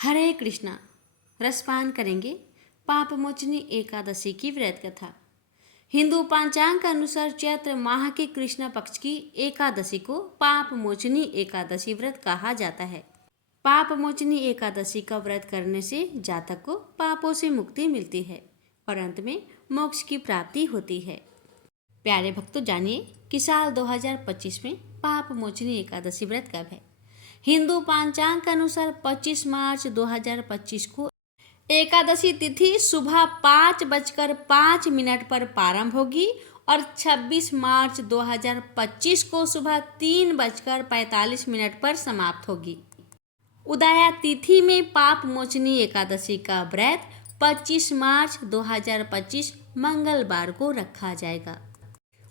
हरे कृष्णा। रसपान करेंगे पाप मोचनी एकादशी की व्रत कथा। हिंदू पंचांग के अनुसार चैत्र माह के कृष्ण पक्ष की एकादशी को पाप मोचनी एकादशी व्रत कहा जाता है। पाप मोचनी एकादशी का व्रत करने से जातक को पापों से मुक्ति मिलती है और अंत में मोक्ष की प्राप्ति होती है। प्यारे भक्तों, जानिए कि साल 2025 में पाप मोचनी एकादशी व्रत कब है। हिंदू पंचांग के अनुसार 25 मार्च 2025 को एकादशी तिथि सुबह 5:05 पर प्रारंभ होगी और 26 मार्च 2025 को सुबह 3:45 पर समाप्त होगी। उदया तिथि में पाप मोचनी एकादशी का व्रत 25 मार्च 2025 मंगलवार को रखा जाएगा।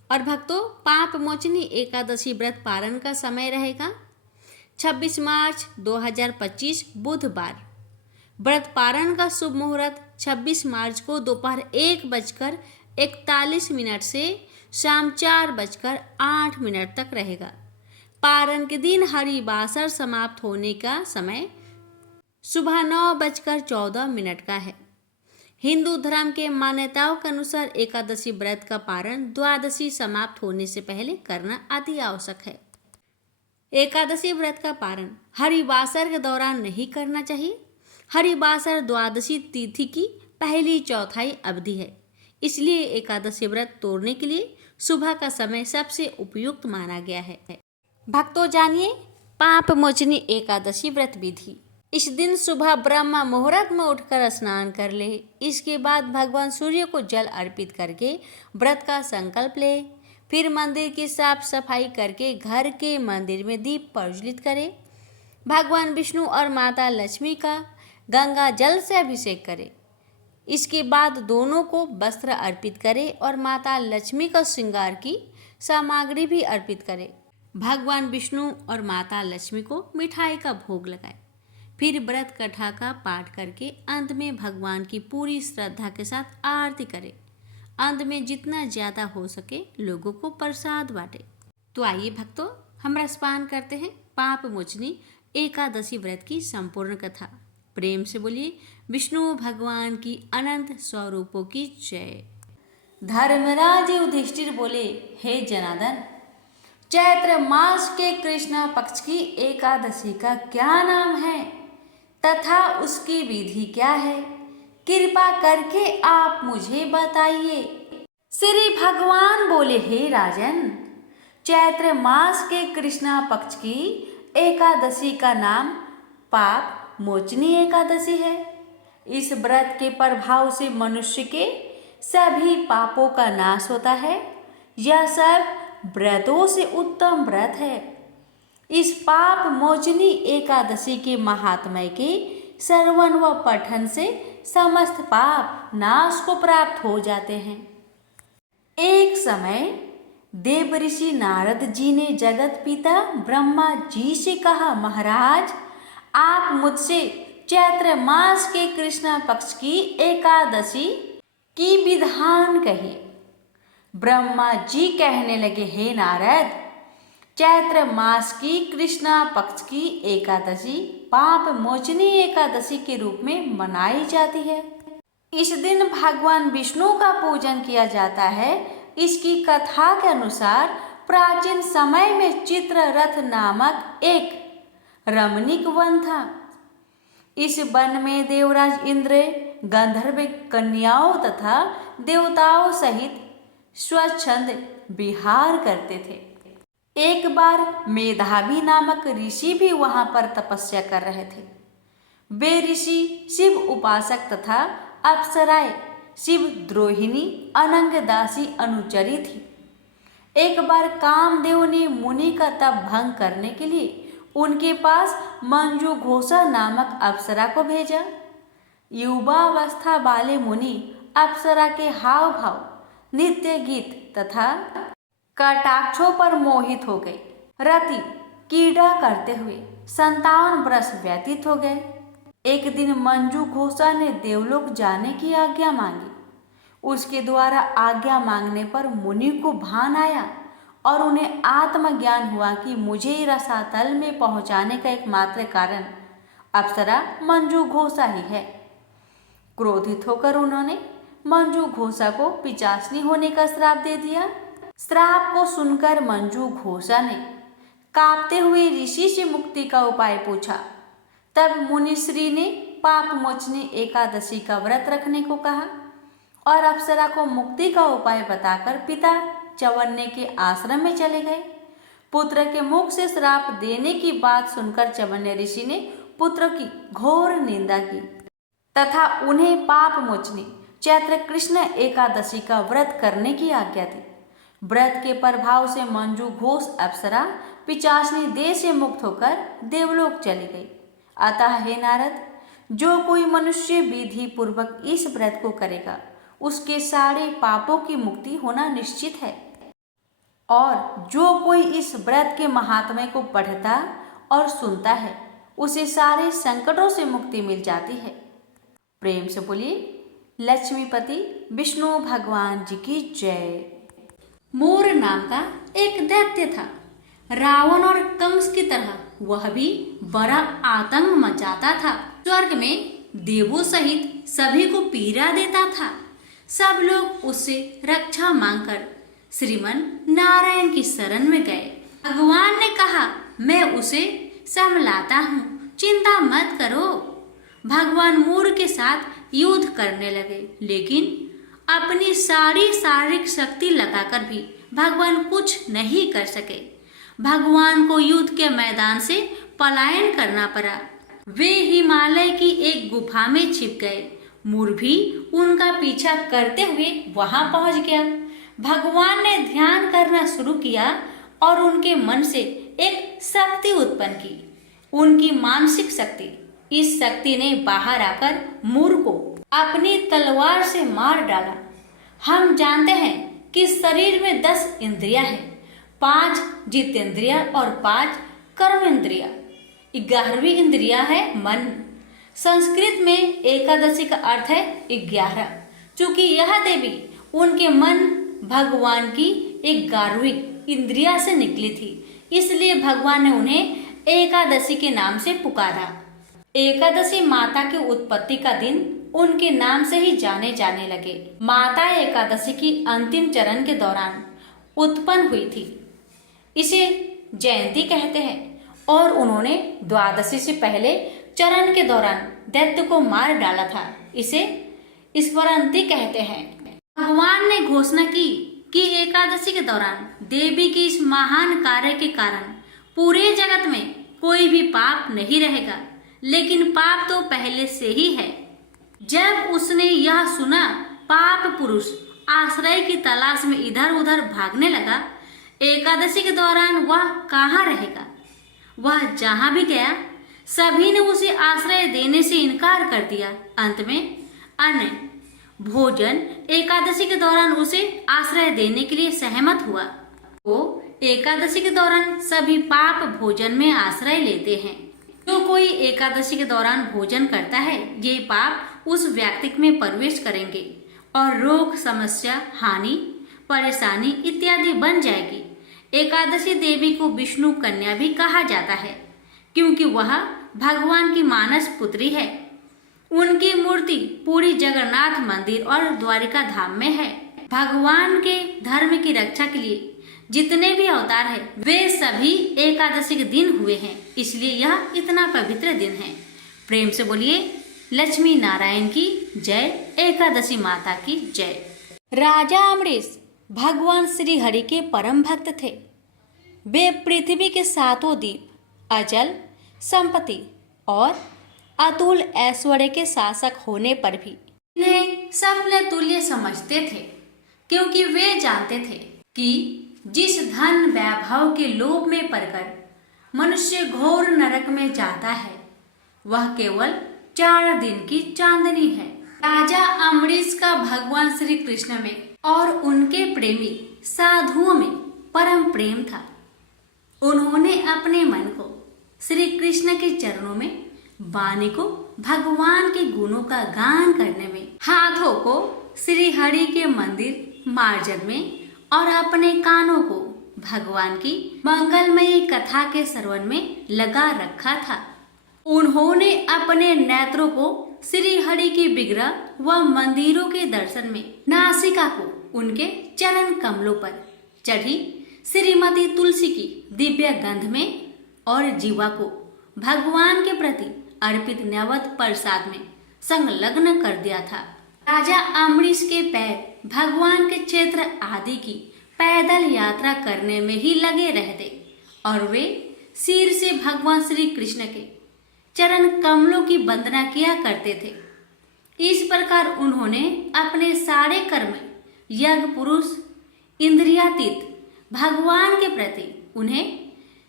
और भक्तों, पाप मोचनी एकादशी व्रत पारण का समय रहेगा 26 मार्च 2025 बुधवार। व्रत पारण का शुभ मुहूर्त 26 मार्च को दोपहर 1:41 से शाम 4:08 तक रहेगा। पारण के दिन हरिवासर समाप्त होने का समय सुबह 9:14 का है। हिंदू धर्म के मान्यताओं के अनुसार एकादशी व्रत का पारण द्वादशी समाप्त होने से पहले करना अति आवश्यक है। एकादशी व्रत का पारण हरिवासर के दौरान नहीं करना चाहिए। हरिवासर द्वादशी तिथि की पहली चौथाई अवधि है, इसलिए एकादशी व्रत तोड़ने के लिए सुबह का समय सबसे उपयुक्त माना गया है। भक्तों, जानिए पाप मोचनी एकादशी व्रत विधि। इस दिन सुबह ब्रह्म मुहूर्त में उठकर स्नान कर ले। इसके बाद भगवान सूर्य को जल अर्पित करके व्रत का संकल्प ले। फिर मंदिर की साफ सफाई करके घर के मंदिर में दीप प्रज्वलित करें। भगवान विष्णु और माता लक्ष्मी का गंगा जल से अभिषेक करें। इसके बाद दोनों को वस्त्र अर्पित करें और माता लक्ष्मी का श्रृंगार की सामग्री भी अर्पित करें। भगवान विष्णु और माता लक्ष्मी को मिठाई का भोग लगाएं। फिर व्रत कथा का पाठ करके अंत में भगवान की पूरी श्रद्धा के साथ आरती करें। अंत में जितना ज़्यादा हो सके लोगों को प्रसाद बांटे। तो आइए भक्तों, हम रसपान करते हैं पाप मोचनी एकादशी व्रत की संपूर्ण कथा। प्रेम से बोलिए विष्णु भगवान की अनंत स्वरूपों की जय। धर्मराज युधिष्ठिर बोले, हे जनार्दन, चैत्र मास के कृष्ण पक्ष की एकादशी का क्या नाम है तथा उसकी विधि क्या है? कृपा करके आप मुझे बताइए। श्री भगवान बोले, हे राजन, चैत्र मास के कृष्णा पक्ष की एकादशी का नाम पाप मोचनी एकादशी है। इस व्रत के प्रभाव से मनुष्य के सभी पापों का नाश होता है। यह सब व्रतों से उत्तम व्रत है। इस पाप मोचनी एकादशी के महात्म्य के श्रवण व पठन से समस्त पाप नाश को प्राप्त हो जाते हैं। एक समय देव ऋषि नारद जी ने जगत पिता ब्रह्मा जी से कहा, महाराज, आप मुझसे चैत्र मास के कृष्ण पक्ष की एकादशी की विधान कहिए। ब्रह्मा जी कहने लगे, हे नारद, चैत्र मास की कृष्णा पक्ष की एकादशी पाप मोचनी एकादशी के रूप में मनाई जाती है। इस दिन भगवान विष्णु का पूजन किया जाता है। इसकी कथा के अनुसार प्राचीन समय में चित्ररथ नामक एक रमणीक वन था। इस वन में देवराज इंद्र गंधर्व कन्याओं तथा देवताओं सहित स्वच्छंद विहार करते थे। एक बार मेधावी नामक ऋषि भी वहां पर तपस्या कर रहे थे। वे ऋषि शिव उपासक तथा अप्सराएं शिव द्रोहिणी अनंगदासी अनुचरी थी। एक बार कामदेव ने मुनि का तप भंग करने के लिए उनके पास मंजू घोषा नामक अप्सरा को भेजा। युवावस्था वाले मुनि अप्सरा के हाव भाव, नृत्य गीत तथा कटाक्षों पर मोहित हो गए। रति क्रीड़ा करते हुए 57 वर्ष व्यतीत हो गए। एक दिन मंजू घोषा ने देवलोक जाने की आज्ञा मांगी। उसके द्वारा आज्ञा मांगने पर मुनि को भान आया और उन्हें आत्मज्ञान हुआ कि मुझे रसातल में पहुंचाने का एकमात्र कारण अप्सरा मंजू घोषा ही है। क्रोधित होकर उन्होंने मंजू घोषा को पिचासनी होने का श्राप दे दिया। श्राप को सुनकर मंजू घोषा ने कांपते हुए ऋषि से मुक्ति का उपाय पूछा। तब मुनिश्री ने पाप मोचनी एकादशी का व्रत रखने को कहा और अप्सरा को मुक्ति का उपाय बताकर पिता चवन्ने के आश्रम में चले गए। पुत्र के मुख से श्राप देने की बात सुनकर चवन्ने ऋषि ने पुत्र की घोर निंदा की तथा उन्हें पाप मोचनी चैत्र कृष्ण एकादशी का व्रत करने की आज्ञा दी। व्रत के प्रभाव से मंजू घोष अप्सरा पिचासनी देह से मुक्त होकर देवलोक चली गई। अतः हे नारद, जो कोई मनुष्य विधि पूर्वक इस व्रत को करेगा उसके सारे पापों की मुक्ति होना निश्चित है, और जो कोई इस व्रत के महात्म्य को पढ़ता और सुनता है उसे सारे संकटों से मुक्ति मिल जाती है। प्रेम से बोलिए लक्ष्मीपति विष्णु भगवान जी की जय। मोर नाम का एक दैत्य था। रावण और कंस की तरह वह भी बड़ा आतंक मचाता था। स्वर्ग में देवों सहित सभी को पीड़ा देता था। सब लोग उससे रक्षा मांगकर श्रीमन नारायण की शरण में गए। भगवान ने कहा, मैं उसे संभलाता हूँ, चिंता मत करो। भगवान मोर के साथ युद्ध करने लगे, लेकिन अपनी सारी शारीरिक शक्ति लगाकर भी भगवान कुछ नहीं कर सके। भगवान को युद्ध के मैदान से पलायन करना पड़ा। वे हिमालय की एक गुफा में छिप गए। मोर भी उनका पीछा करते हुए वहां पहुंच गया। भगवान ने ध्यान करना शुरू किया और उनके मन से एक शक्ति उत्पन्न की, उनकी मानसिक शक्ति। इस शक्ति ने बाहर आकर मोर को अपनी तलवार से मार डाला। हम जानते हैं कि शरीर में 10 इंद्रियां हैं, 5 जितेंद्रिया और 5 कर्म इंद्रिया। 11वीं इंद्रिया है मन। संस्कृत में एकादशी का अर्थ है 11। चूंकि यह देवी उनके मन भगवान की 11वीं इंद्रिया से निकली थी, इसलिए भगवान ने उन्हें एकादशी के नाम से पुकारा। एकादशी माता की उत्पत्ति का दिन उनके नाम से ही जाने जाने लगे। माता एकादशी की अंतिम चरण के दौरान उत्पन्न हुई थी, इसे जयंती कहते हैं, और उन्होंने द्वादशी से पहले चरण के दौरान दैत्य को मार डाला था, इसे स्मरणती कहते हैं। भगवान ने घोषणा की कि एकादशी के दौरान देवी की इस महान कार्य के कारण पूरे जगत में कोई भी पाप नहीं रहेगा, लेकिन पाप तो पहले से ही है। जब उसने यह सुना, पाप पुरुष आश्रय की तलाश में इधर उधर भागने लगा। एकादशी के दौरान वह कहाँ रहेगा? वह जहाँ भी गया सभी ने उसे आश्रय देने से इनकार कर दिया। अंत में अन्न भोजन एकादशी के दौरान उसे आश्रय देने के लिए सहमत हुआ। वो एकादशी के दौरान सभी पाप भोजन में आश्रय लेते हैं। जो कोई एकादशी के दौरान भोजन करता है, ये पाप उस व्यक्ति में प्रवेश करेंगे और रोग, समस्या, हानि, परेशानी इत्यादि बन जाएगी। एकादशी देवी को विष्णु कन्या भी कहा जाता है, क्योंकि वह भगवान की मानस पुत्री है। उनकी मूर्ति पूरी जगन्नाथ मंदिर और द्वारिका धाम में है। भगवान के धर्म की रक्षा के लिए जितने भी अवतार हैं, वे सभी एकादशी के दिन हुए हैं, इसलिए यह इतना पवित्र दिन है। प्रेम से बोलिए लक्ष्मी नारायण की जय, एकादशी माता की जय। राजा अमरीश भगवान श्री हरि के परम भक्त थे। वे पृथ्वी के 7 द्वीप, अचल संपत्ति और अतुल ऐश्वर्य के शासक होने पर भी इन्हें सबले तुल्य समझते थे, क्योंकि वे जानते थे कि जिस धन वैभव के लोभ में पड़कर मनुष्य घोर नरक में जाता है, वह केवल 4 दिन की चांदनी है। राजा अमरीश का भगवान श्री कृष्ण में और उनके प्रेमी साधुओं में परम प्रेम था। उन्होंने अपने मन को श्री कृष्ण के चरणों में, वाणी को भगवान के गुणों का गान करने में, हाथों को श्री हरि के मंदिर मार्जन में और अपने कानों को भगवान की मंगलमयी कथा के श्रवण में लगा रखा था। उन्होंने अपने नेत्रों को श्री हरि की विग्रह व मंदिरों के दर्शन में नासिका को उनके चरण कमलों पर चढ़ी श्रीमती तुलसी की दिव्य गंध में और जीवा को भगवान के प्रति अर्पित नैवेद्य प्रसाद में संलग्न कर दिया था। राजा अम्बरीश के पैर भगवान के क्षेत्र आदि की पैदल यात्रा करने में ही लगे रहते और वे सिर से भगवान श्री कृष्ण के चरण कमलों की वंदना किया करते थे। इस प्रकार उन्होंने अपने सारे कर्म यज्ञ पुरुष इंद्रियातीत भगवान के प्रति उन्हें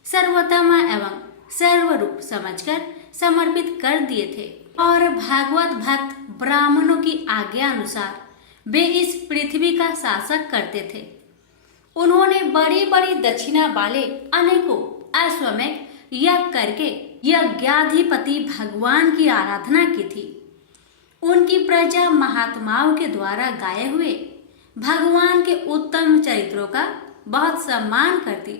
सर्वोत्तम एवं सर्वरूप समझकर समर्पित कर दिए थे और भागवत भक्त ब्राह्मणों की आज्ञा अनुसार वे इस पृथ्वी का शासक करते थे। उन्होंने बड़ी बड़ी दक्षिणा वाले अनेकों अश्वमेध यज्ञ करके यज्ञाधिपति भगवान की आराधना की थी। उनकी प्रजा महात्माओं के द्वारा गाए हुए भगवान के उत्तम चरित्रों का बहुत सम्मान करती,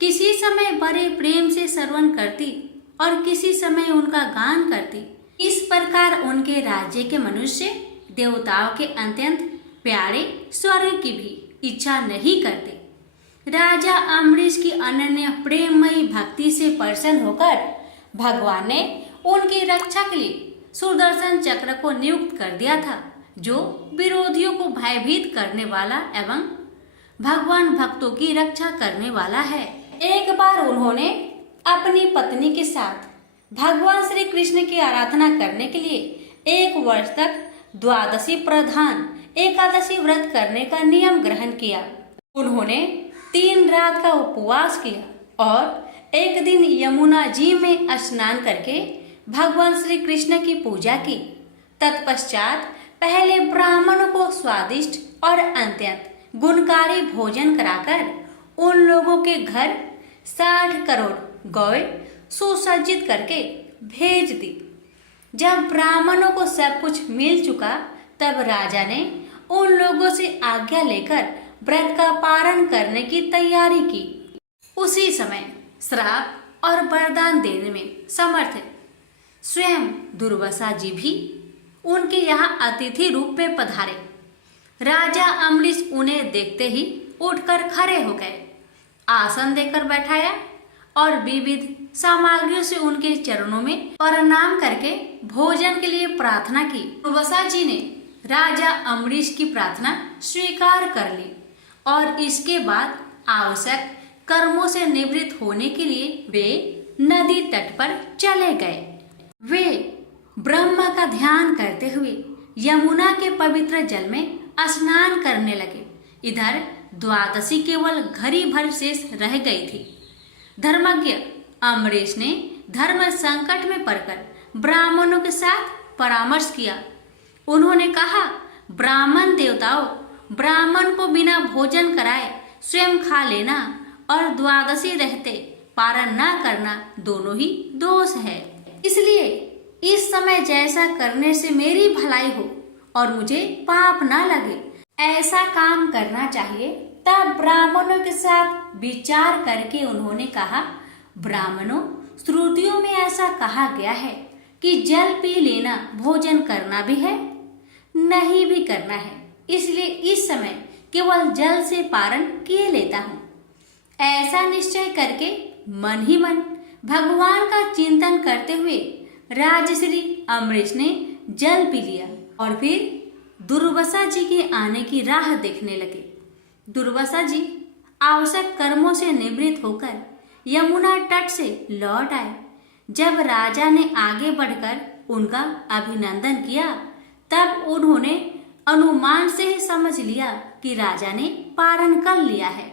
किसी समय बड़े प्रेम से श्रवण करती और किसी समय उनका गान करती। इस प्रकार उनके राज्य के मनुष्य देवताओं के अत्यंत प्यारे स्वर्ग की भी इच्छा नहीं करते। राजा अम्बरीश की अनन्य प्रेममयी भक्ति से प्रसन्न होकर भगवान ने उनकी रक्षा के लिए सुदर्शन चक्र को नियुक्त कर दिया था, जो विरोधियों को भयभीत करने वाला एवं भगवान भक्तों की रक्षा करने वाला है। एक बार उन्होंने अपनी पत्नी के साथ भगवान श्री कृष्ण की आराधना करने के लिए 1 वर्ष तक द्वादशी प्रधान एकादशी व्रत करने का नियम ग्रहण किया। उन्होंने 3 रात का उपवास किया और एक दिन यमुना जी में स्नान करके भगवान श्री कृष्ण की पूजा की। तत्पश्चात पहले ब्राह्मणों को स्वादिष्ट और अत्यंत गुणकारी भोजन कराकर उन लोगों के घर 60 करोड़ गौएं सुसज्जित करके भेज दी। जब ब्राह्मणों को सब कुछ मिल चुका तब राजा ने उन लोगों से आज्ञा लेकर व्रत का पारण करने की तैयारी की। उसी समय श्राप और वरदान देने में समर्थ स्वयं दुर्वासा जी भी उनके यहाँ अतिथि रूप में पधारे। राजा अम्बरीश उन्हें देखते ही उठकर खड़े हो गए, आसन देकर बैठाया और विविध सामग्रियों से उनके चरणों में प्रणाम करके भोजन के लिए प्रार्थना की। दुर्वासा जी ने राजा अम्बरीश की प्रार्थना स्वीकार कर ली और इसके बाद आवश्यक कर्मों से निवृत्त होने के लिए वे नदी तट पर चले गए। वे ब्रह्मा का ध्यान करते हुए यमुना के पवित्र जल में स्नान करने लगे। इधर द्वादशी केवल घड़ी भर शेष रह गई थी। धर्मज्ञ अम्बरीश ने धर्म संकट में पड़कर ब्राह्मणों के साथ परामर्श किया। उन्होंने कहा, ब्राह्मण देवताओं, ब्राह्मण को बिना भोजन कराए स्वयं खा लेना और द्वादशी रहते पारण न करना दोनों ही दोष है। इसलिए इस समय जैसा करने से मेरी भलाई हो और मुझे पाप न लगे ऐसा काम करना चाहिए। तब ब्राह्मणों के साथ विचार करके उन्होंने कहा, ब्राह्मणों, श्रुतियों में ऐसा कहा गया है कि जल पी लेना भोजन करना भी है, नहीं भी करना है, इसलिए इस समय केवल जल से पारण किए लेता हूँ। ऐसा निश्चय करके मन ही मन भगवान का चिंतन करते हुए राजश्री अम्बरीश ने जल पी लिया और फिर दुर्वासा जी के आने की राह देखने लगे। दुर्वासा जी आवश्यक कर्मों से निवृत्त होकर यमुना तट से लौट आए। जब राजा ने आगे बढ़कर उनका अभिनंदन किया तब उन्होंने अनुमान से ही समझ लिया कि राजा ने पारण कर लिया है।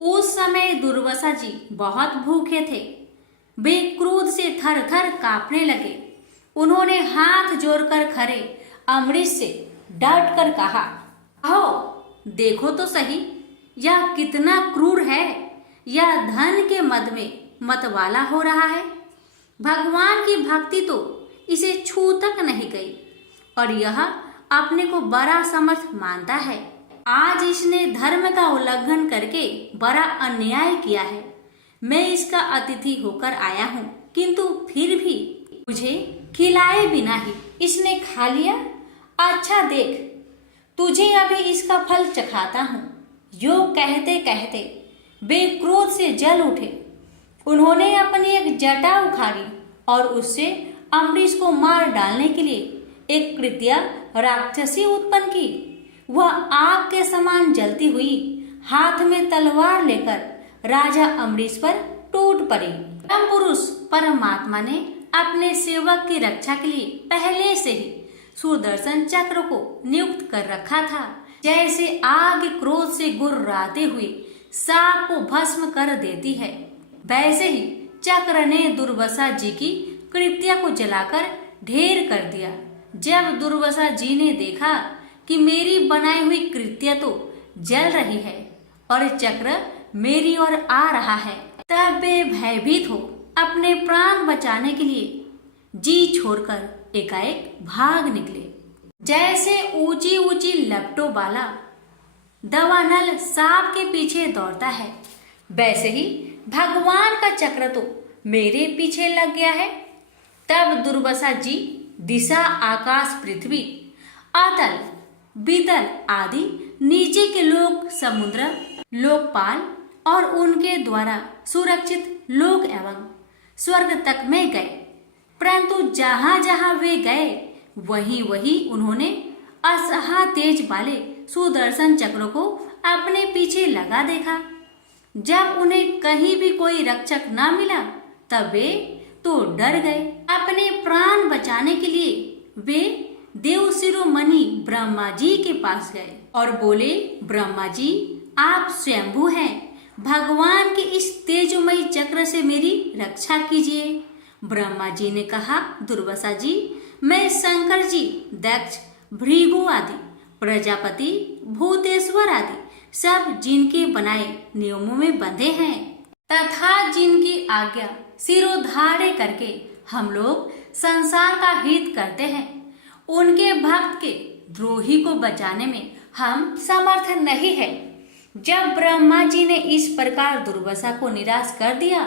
उस समय दुर्वासा जी बहुत भूखे थे। वे क्रोध से थर थर कांपने लगे। उन्होंने हाथ जोड़कर खड़े अम्बरीश से डट कर कहा, आओ देखो तो सही, यह कितना क्रूर है। यह धन के मद में मतवाला हो रहा है। भगवान की भक्ति तो इसे छू तक नहीं गई और यह अपने को बड़ा समर्थ मानता है। आज इसने धर्म का उल्लंघन करके बड़ा अन्याय किया है। मैं इसका अतिथि होकर आया हूँ। किंतु फिर भी मुझे खिलाए बिना ही इसने खा लिया। अच्छा देख, तुझे अभी इसका फल चखाता हूँ। यो कहते कहते वे क्रोध से जल उठे। उन्होंने अपनी एक जटा उखाड़ी और उससे अम्बरीश को मार डालने के लिए एक कृत्या राक्षसी उत्पन्न की। वह आग के समान जलती हुई हाथ में तलवार लेकर राजा अम्बरीश पर टूट पड़ी। परम पुरुष परमात्मा ने अपने सेवक की रक्षा के लिए पहले से ही सुदर्शन चक्र को नियुक्त कर रखा था। जैसे आग क्रोध से गुर्राते हुए सांप को भस्म कर देती है, वैसे ही चक्र ने दुर्वासा जी की कृत्या को जलाकर ढेर कर दिया। जब दुर्वासा जी ने देखा कि मेरी बनाई हुई कृत्या तो जल रही है और चक्र मेरी ओर आ रहा है, तब वे भयभीत हो अपने प्राण बचाने के लिए जी छोड़कर एकाएक भाग निकले। जैसे ऊंची ऊंची लपटों वाला दवानल सांप के पीछे दौड़ता है, वैसे ही भगवान का चक्र तो मेरे पीछे लग गया है। तब दुर्वासा जी दिशा, आकाश, पृथ्वी, अतल, बीतल आदि नीचे के लोक, समुद्र, लोकपाल और उनके द्वारा सुरक्षित लोक एवं स्वर्ग तक में गए। परंतु जहां जहां वे गए वहीं वहीं उन्होंने असहा तेज वाले सुदर्शन चक्र को अपने पीछे लगा देखा। जब उन्हें कहीं भी कोई रक्षक न मिला तब वे तो डर गए। अपने प्राण बचाने के लिए वे देव शिरोमणि ब्रह्मा जी के पास गए और बोले, ब्रह्मा जी आप स्वयंभू हैं, भगवान के इस तेजोमयी चक्र से मेरी रक्षा कीजिए। ब्रह्मा जी ने कहा, दुर्वासा जी मैं शंकर जी, दक्ष, भृगु आदि, प्रजापति, भूतेश्वर आदि सब जिनके बनाए नियमों में बंधे हैं तथा जिनकी आज्ञा सिरोधार्य करके हम लोग संसार का हित करते हैं, उनके भक्त के द्रोही को बचाने में हम समर्थ नहीं है। जब ब्रह्मा जी ने इस प्रकार दुर्वासा को निराश कर दिया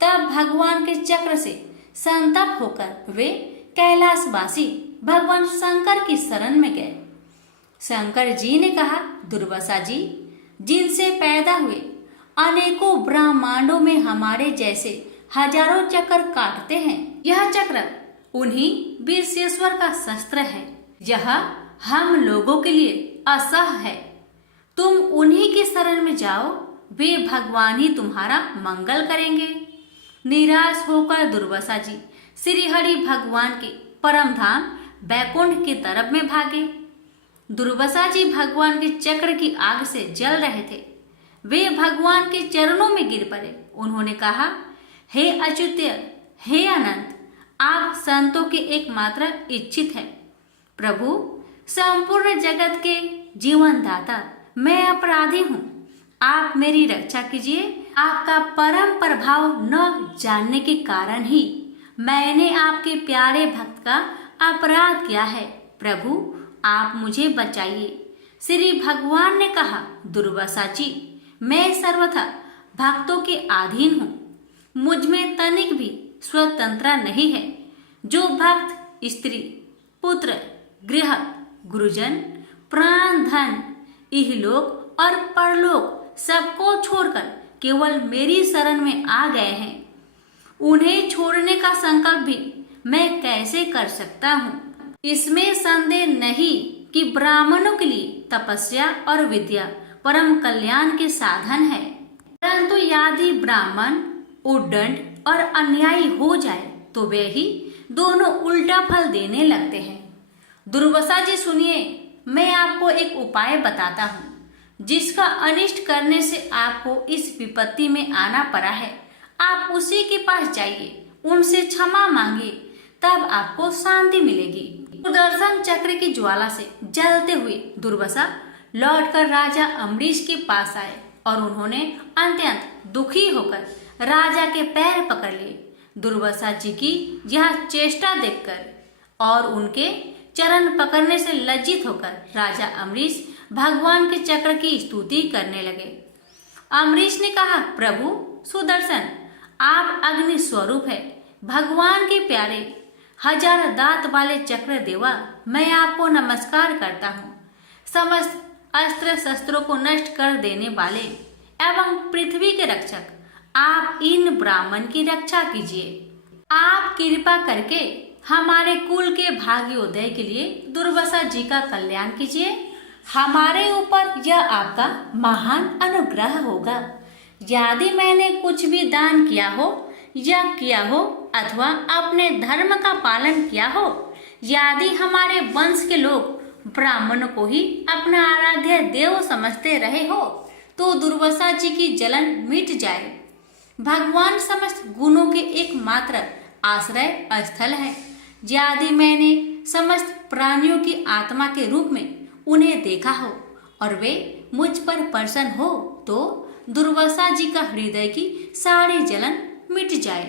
तब भगवान के चक्र से संतप्त होकर वे कैलाशवासी भगवान शंकर की शरण में गए। शंकर जी ने कहा, दुर्वासा जी जिनसे पैदा हुए अनेकों ब्रह्मांडों में हमारे जैसे हजारों चक्र काटते हैं, यह चक्र उन्हीं विश्वेश्वर का शस्त्र है। यह हम लोगों के लिए असह है। तुम उन्हीं की शरण में जाओ, वे भगवान ही तुम्हारा मंगल करेंगे। निराश होकर दुर्वासा जी श्री हरि भगवान के परम धाम बैकुंठ की तरफ में भागे। दुर्वासा जी भगवान के चक्र की आग से जल रहे थे। वे भगवान के चरणों में गिर पड़े। उन्होंने कहा, हे अच्युत्य, हे अनंत, आप संतों के एकमात्र इच्छित हैं। प्रभु, संपूर्ण जगत के जीवन दाता, मैं अपराधी हूँ, आप मेरी रक्षा कीजिए। आपका परम प्रभाव न जानने के कारण ही मैंने आपके प्यारे भक्त का अपराध किया है। प्रभु, आप मुझे बचाइए। श्री भगवान ने कहा, दुर्वासा जी मैं सर्वथा भक्तों के अधीन हूँ, मुझ में तनिक भी स्वतंत्रता नहीं है। जो भक्त स्त्री, पुत्र, गृह, गुरुजन, प्राण, धन, इहलोक और परलोक सबको छोड़कर केवल मेरी शरण में आ गए हैं, उन्हें छोड़ने का संकल्प भी मैं कैसे कर सकता हूँ। इसमें संदेह नहीं कि ब्राह्मणों के लिए तपस्या और विद्या परम कल्याण के साधन है, परंतु यदि ब्राह्मण उद्दंड और अन्यायी हो जाए तो वे ही दोनों उल्टा फल देने लगते हैं। दुर्वासा जी सुनिए, मैं आपको एक उपाय बताता हूँ जिसका अनिष्ट करने से आपको इस विपत्ति में आना पड़ा है। आप उसी के पास जाइए, उनसे क्षमा मांगिए, तब आपको शांति मिलेगी। सुदर्शन चक्र की ज्वाला से जलते हुए दुर्वासा लौटकर राजा अम्बरीश के पास आए और उन्होंने अत्यंत दुखी होकर राजा के पैर पकड़ लिए। दुर्वासा जी की यह चेष्टा देखकर और उनके चरण पकड़ने से लज्जित होकर राजा अम्बरीश भगवान के चक्र की स्तुति करने लगे। अम्बरीश ने कहा, प्रभु सुदर्शन, आप अग्नि स्वरूप है, भगवान के प्यारे, हजार दांत वाले चक्र देवा, मैं आपको नमस्कार करता हूँ। समस्त अस्त्र शस्त्रों को नष्ट कर देने वाले एवं पृथ्वी के रक्षक, आप इन ब्राह्मण की रक्षा कीजिए। आप कृपा करके हमारे कुल के भाग्योदय के लिए दुर्वासा जी का कल्याण कीजिए। हमारे ऊपर यह आपका महान अनुग्रह होगा। यदि मैंने कुछ भी दान किया हो या किया हो अथवा अपने धर्म का पालन किया हो, यदि हमारे वंश के लोग ब्राह्मण को ही अपना आराध्य देव समझते रहे हो, तो दुर्वासा जी की जलन मिट जाए। भगवान समस्त गुणों के एकमात्र आश्रय स्थल है। यदि मैंने समस्त प्राणियों की आत्मा के रूप में उन्हें देखा हो और वे मुझ पर प्रसन्न हो, तो दुर्वासा जी का हृदय की सारी जलन मिट जाए।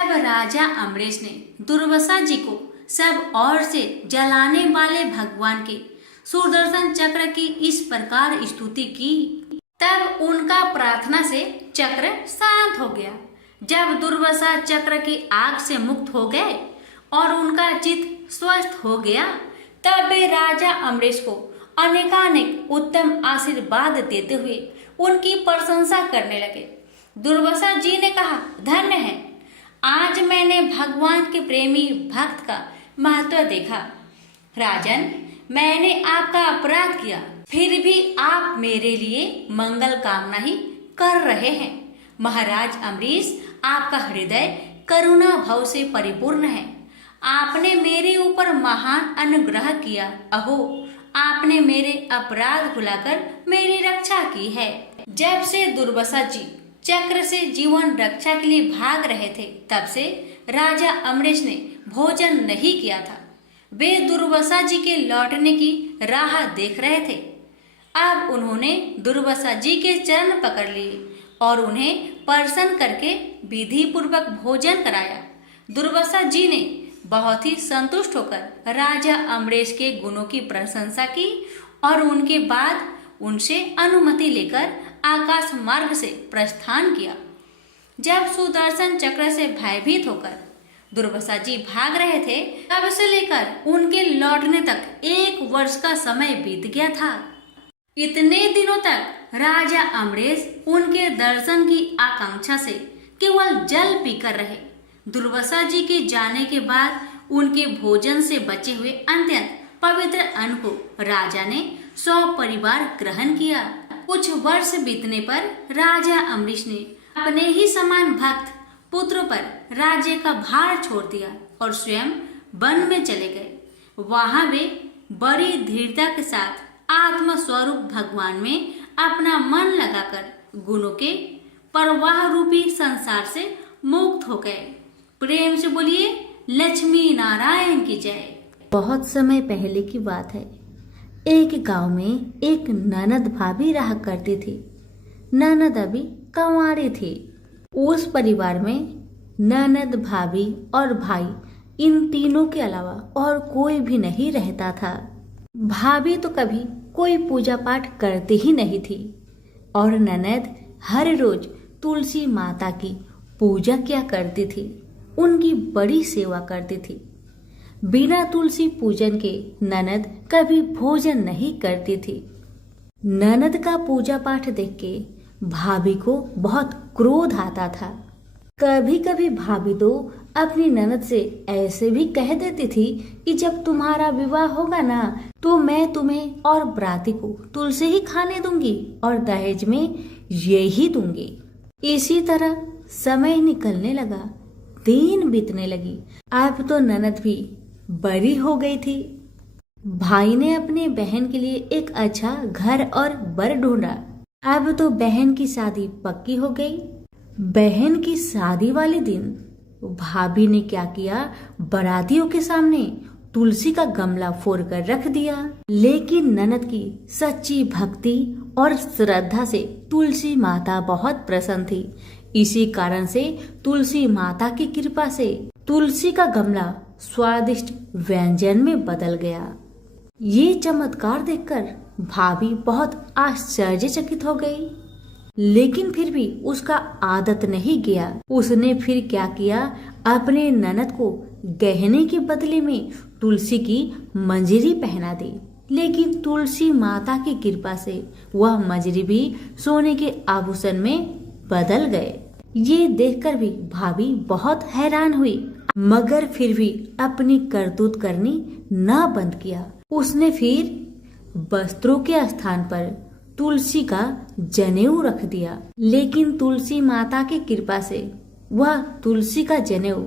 अब राजा अम्बरीश ने दुर्वासा जी को सब ओर से जलाने वाले भगवान के सुदर्शन चक्र की इस प्रकार स्तुति की। तब उनका प्रार्थना से चक्र शांत हो गया। जब दुर्वासा चक्र की आग से मुक्त हो गए और उनका चित्त स्वस्थ हो गया, तब वे राजा अम्बरीश को अनेकानेक उत्तम आशीर्वाद देते हुए उनकी प्रशंसा करने लगे। दुर्वासा जी ने कहा, धन्य है, आज मैंने भगवान के प्रेमी भक्त का महत्व देखा। राजन, मैंने आपका अपराध किया, फिर भी आप मेरे लिए मंगल कामना ही कर रहे हैं। महाराज अम्बरीश, आपका हृदय करुणा भाव से परिपूर्ण है। आपने मेरे ऊपर महान अनुग्रह किया। अहो, आपने मेरे अपराध भुलाकर मेरी रक्षा की है। जब से दुर्वासा जी चक्र से जीवन रक्षा के लिए भाग रहे थे, तब से राजा अम्बरीश ने भोजन नहीं किया था। वे दुर्वासा जी के लौटने की राह देख रहे थे। अब उन्होंने दुर्वासा जी के चरण पकड़ लिए और उन्हें प्रसन्न करके विधि पूर्वक भोजन कराया। दुर्वासा जी ने बहुत ही संतुष्ट होकर राजा अम्बरीश के गुणों की प्रशंसा की और उनके बाद उनसे अनुमति लेकर आकाश मार्ग से प्रस्थान किया। जब सुदर्शन चक्र से भयभीत होकर दुर्वासा जी भाग रहे थे, तब से लेकर उनके लौटने तक 1 वर्ष का समय बीत गया था। इतने दिनों तक राजा अम्बरीश उनके दर्शन की आकांक्षा से केवल जल पीकर रहे। दुर्वासा जी के जाने के बाद उनके भोजन से बचे हुए अत्यंत पवित्र अन्न को राजा ने सपरिवार ग्रहण किया। कुछ वर्ष बीतने पर राजा अम्बरीश ने अपने ही समान भक्त पुत्र पर राज्य का भार छोड़ दिया और स्वयं वन में चले गए। वहां वे बड़ी धीरता के साथ आत्म स्वरूप भगवान में अपना मन लगाकर गुणों के प्रवाह रूपी संसार से मुक्त हो गए। प्रेम से बोलिए लक्ष्मी नारायण की जय। बहुत समय पहले की बात है। एक गांव में एक ननद भाभी रहा करती थी। ननद अभी कंवारी थी। उस परिवार में ननद, भाभी और भाई, इन तीनों के अलावा और कोई भी नहीं रहता था। भाभी तो कभी कोई पूजा पाठ करती ही नहीं थी और ननद हर रोज तुलसी माता की पूजा किया करती थी, उनकी बड़ी सेवा करती थी। बिना तुलसी पूजन के ननद कभी भोजन नहीं करती थी। ननद का पूजा पाठ देख के भाभी को बहुत क्रोध आता था। कभी कभी भाभी तो अपनी ननद से ऐसे भी कह देती थी कि जब तुम्हारा विवाह होगा ना, तो मैं तुम्हें और बराती को तुलसी ही खाने दूंगी और दहेज में यही दूंगी। इसी तरह समय निकलने लगा, दिन बीतने लगी। अब तो ननद भी बड़ी हो गई थी। भाई ने अपने बहन के लिए एक अच्छा घर और वर ढूंढा। अब तो बहन की शादी पक्की हो गई। बहन की शादी वाले दिन भाभी ने क्या किया, बारातियों के सामने तुलसी का गमला फोड़कर रख दिया। लेकिन ननद की सच्ची भक्ति और श्रद्धा से तुलसी माता बहुत प्रसन्न थी। इसी कारण से तुलसी माता की कृपा से तुलसी का गमला स्वादिष्ट व्यंजन में बदल गया। ये चमत्कार देखकर भाभी बहुत आश्चर्यचकित हो गई। लेकिन फिर भी उसका आदत नहीं गया। उसने फिर क्या किया, अपने ननद को गहने के बदले में तुलसी की मंजरी पहना दी। लेकिन तुलसी माता की कृपा से वह मंजरी भी सोने के आभूषण में बदल गए। ये देखकर भी भाभी बहुत हैरान हुई, मगर फिर भी अपनी करतूत करनी ना बंद किया। उसने फिर वस्त्रों के स्थान पर तुलसी का जनेऊ रख दिया। लेकिन तुलसी माता की कृपा से वह तुलसी का जनेऊ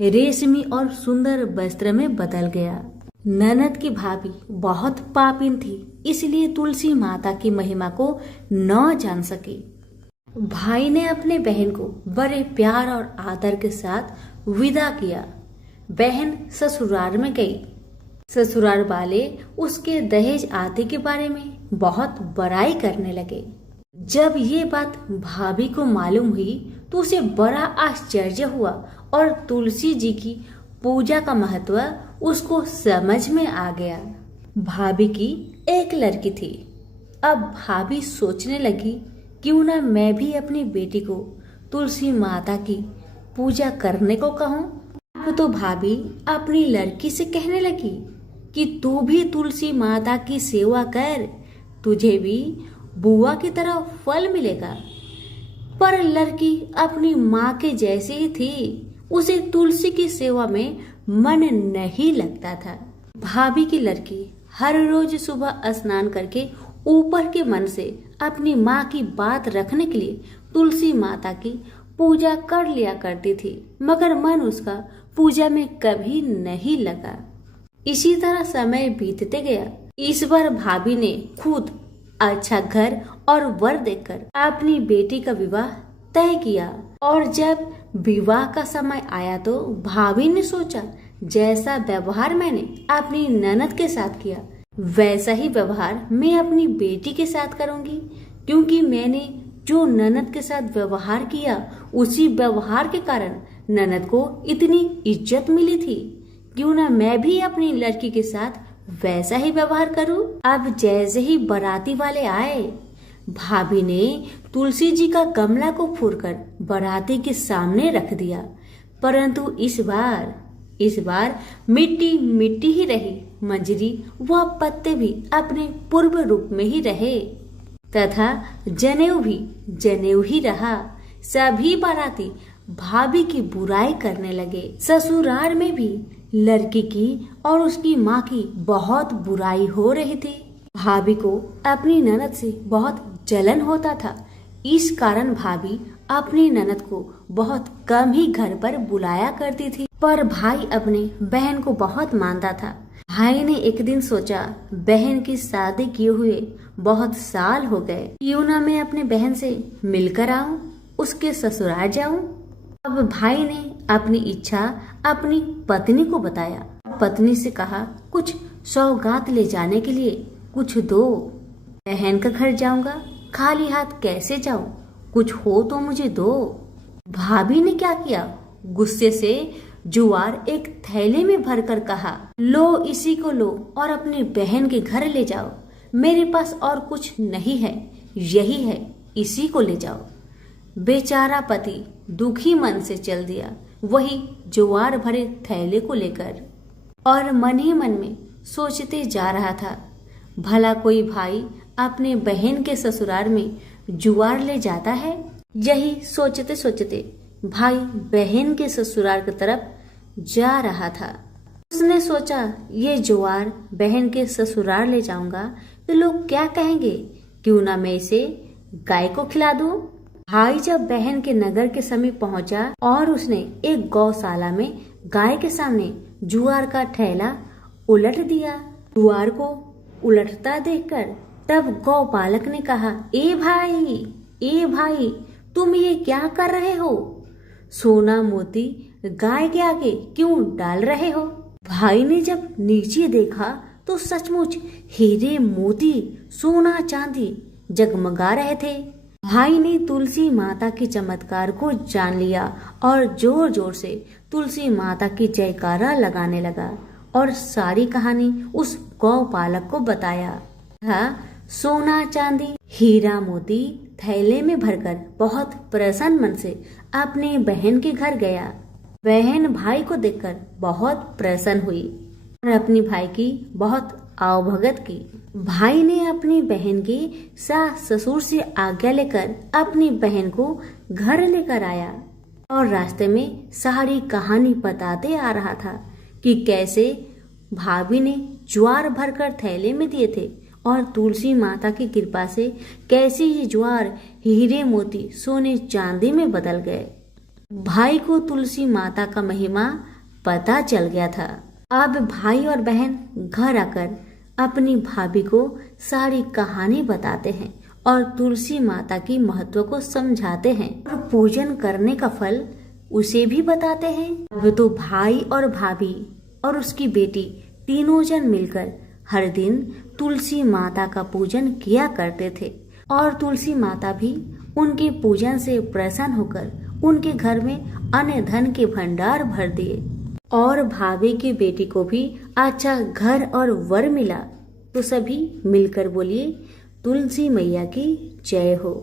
रेशमी और सुंदर वस्त्र में बदल गया। ननद की भाभी बहुत पापिन थी, इसलिए तुलसी माता की महिमा को न जान सकी। भाई ने अपने बहन को बड़े प्यार और आदर के साथ विदा किया। बहन ससुराल में गई। ससुराल वाले उसके दहेज आदि के बारे में बहुत बड़ाई करने लगे। जब ये बात भाभी को मालूम हुई तो उसे बड़ा आश्चर्य हुआ और तुलसी जी की पूजा का महत्व उसको समझ में आ गया। भाभी की एक लड़की थी। अब भाभी सोचने लगी, क्यों ना मैं भी अपनी बेटी को तुलसी माता की पूजा करने को कहूँ। अब तो भाभी अपनी लड़की से कहने लगी कि तू भी तुलसी माता की सेवा कर, तुझे भी बुआ की तरह फल मिलेगा। पर लड़की अपनी माँ के जैसी ही थी, उसे तुलसी की सेवा में मन नहीं लगता था। भाभी की लड़की हर रोज सुबह स्नान करके ऊपर के मन से अपनी माँ की बात रखने के लिए तुलसी माता की पूजा कर लिया करती थी, मगर मन उसका पूजा में कभी नहीं लगा। इसी तरह समय बीतते गया। इस बार भाभी ने खुद अच्छा घर और वर देखकर अपनी बेटी का विवाह तय किया। और जब विवाह का समय आया तो भाभी ने सोचा, जैसा व्यवहार मैंने अपनी ननद के साथ किया वैसा ही व्यवहार मैं अपनी बेटी के साथ करूंगी, क्योंकि मैंने जो ननद के साथ व्यवहार किया उसी व्यवहार के कारण ननद को इतनी इज्जत मिली थी। क्यों ना मैं भी अपनी लड़की के साथ वैसा ही व्यवहार करूं। अब जैसे ही बाराती वाले आए, भाभी ने तुलसी जी का गमला को फोड़कर बाराती के सामने रख दिया, परंतु इस बार मिट्टी मिट्टी ही रही। मंजरी व पत्ते भी अपने पूर्व रूप में ही रहे तथा जनेऊ भी जनेऊ ही रहा। सभी बाराती भाभी की बुराई करने लगे। ससुराल में भी लड़की की और उसकी माँ की बहुत बुराई हो रही थी। भाभी को अपनी ननद से बहुत जलन होता था। इस कारण भाभी अपनी ननद को बहुत कम ही घर पर बुलाया करती थी। पर भाई अपने बहन को बहुत मानता था। भाई ने एक दिन सोचा, बहन की शादी किए हुए बहुत साल हो गए, क्यों ना मैं अपने बहन से मिलकर आऊं, उसके ससुराल जाऊं। अब भाई ने अपनी इच्छा अपनी पत्नी को बताया। पत्नी से कहा, कुछ सौगात ले जाने के लिए कुछ दो। बहन का घर जाऊंगा, खाली हाथ कैसे जाऊं, कुछ हो तो मुझे दो। भाभी ने क्या किया, गुस्से से जुआर एक थैले में भरकर कहा, लो इसी को लो और अपनी बहन के घर ले जाओ। मेरे पास और कुछ नहीं है, यही है, इसी को ले जाओ। बेचारा पति दुखी मन से चल दिया, वही जुआर भरे थैले को लेकर, और मन ही मन में सोचते जा रहा था, भला कोई भाई अपने बहन के ससुराल में जुआर ले जाता है। यही सोचते सोचते भाई बहन के ससुराल की तरफ जा रहा था। उसने सोचा, ये जुआर बहन के ससुराल ले जाऊंगा तो लोग क्या कहेंगे, क्यों ना मैं इसे गाय को खिला दूं। भाई जब बहन के नगर के समीप पहुंचा और उसने एक गौशाला में गाय के सामने जुआर का थैला उलट दिया। जुआर को उलटता देखकर तब गौपालक ने कहा, ए भाई तुम ये क्या कर रहे हो, सोना मोती गाय के आगे क्यों डाल रहे हो। भाई ने जब नीचे देखा तो सचमुच हीरे मोती सोना चांदी जगमगा रहे थे। भाई ने तुलसी माता के चमत्कार को जान लिया और जोर जोर से तुलसी माता की जयकारा लगाने लगा और सारी कहानी उस गौपालक को बताया। सोना चांदी हीरा मोती थैले में भरकर बहुत प्रसन्न मन से अपने बहन के घर गया। बहन भाई को देखकर बहुत प्रसन्न हुई और अपनी भाई की बहुत आवभगत की। भाई ने अपनी बहन के सास ससुर से आज्ञा लेकर अपनी बहन को घर लेकर आया और रास्ते में सारी कहानी बताते आ रहा था कि कैसे भाभी ने ज्वार भरकर थैले में दिए थे और तुलसी माता की कृपा से कैसे ये ज्वार हीरे मोती सोने चांदी में बदल गए। भाई को तुलसी माता का महिमा पता चल गया था। अब भाई और बहन घर आकर अपनी भाभी को सारी कहानी बताते हैं और तुलसी माता की महत्व को समझाते हैं और पूजन करने का फल उसे भी बताते हैं। अब तो भाई और भाभी और उसकी बेटी तीनों जन मिलकर हर दिन तुलसी माता का पूजन किया करते थे और तुलसी माता भी उनके पूजन से प्रसन्न होकर उनके घर में अन्न धन के भंडार भर दिए और भाभी की बेटी को भी अच्छा घर और वर मिला। तो सभी मिलकर बोलिए तुलसी मैया की जय हो।